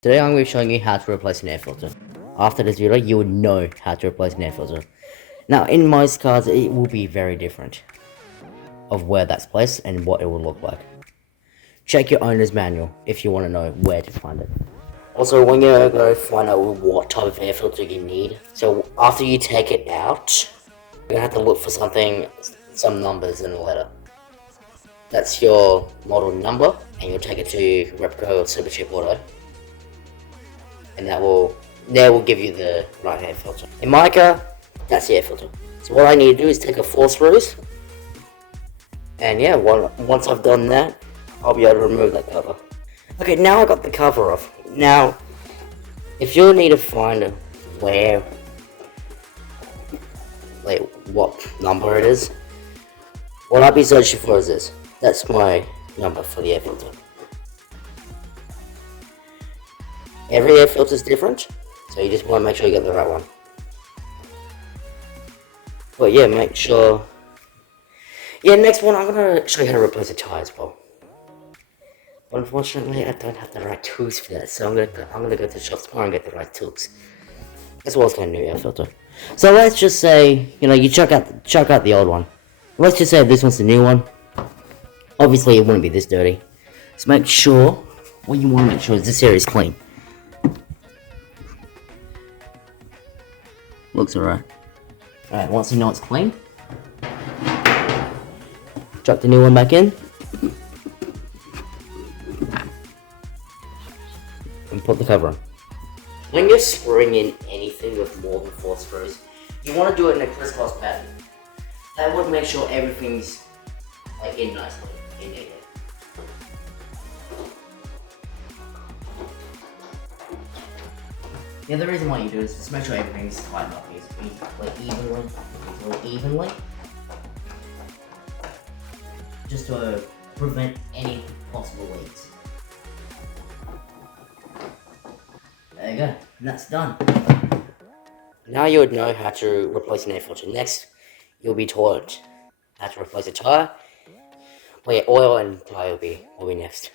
Today I'm going to be showing you how to replace an air filter. After this video, you would know how to replace an air filter. Now, in most cars, it will be very different of where that's placed and what it will look like. Check your owner's manual if you want to know where to find it. Also, when you go find out what type of air filter you need, so after you take it out, you're going to have to look for some numbers in a letter. That's your model number, and you'll take it to Repco or Supercheap Auto. And that will give you the right air filter. In my car, that's the air filter. So what I need to do is take a 4 screws, and yeah, once I've done that, I'll be able to remove that cover. Okay, now I got the cover off. Now, if you need to find where, like what number it is, what I'll be searching for is this. That's my number for the air filter. Every air filter is different, so you just want to make sure you get the right one. But yeah, make sure. Yeah, next one I'm gonna show you how to replace a tire as well. But unfortunately, I don't have the right tools for that, so I'm gonna go to the shop tomorrow and get the right tools, as well as get a new air filter. So let's just say, you chuck out the old one. Let's just say this one's the new one. Obviously, it wouldn't be this dirty. So make sure, what you want to make sure is this area is clean. Looks alright. Alright, once you know it's clean, chuck the new one back in, and put the cover on. When you're screwing in anything with more than 4 screws, you want to do it in a crisscross pattern. That would make sure everything's in nicely, in there. The other reason why you do this is to make sure everything's tightened up evenly, just to prevent any possible leaks. There you go, and that's done. Now you would know how to replace an air filter. Next, you'll be taught how to replace a tire. But yeah, oil and tire will be next.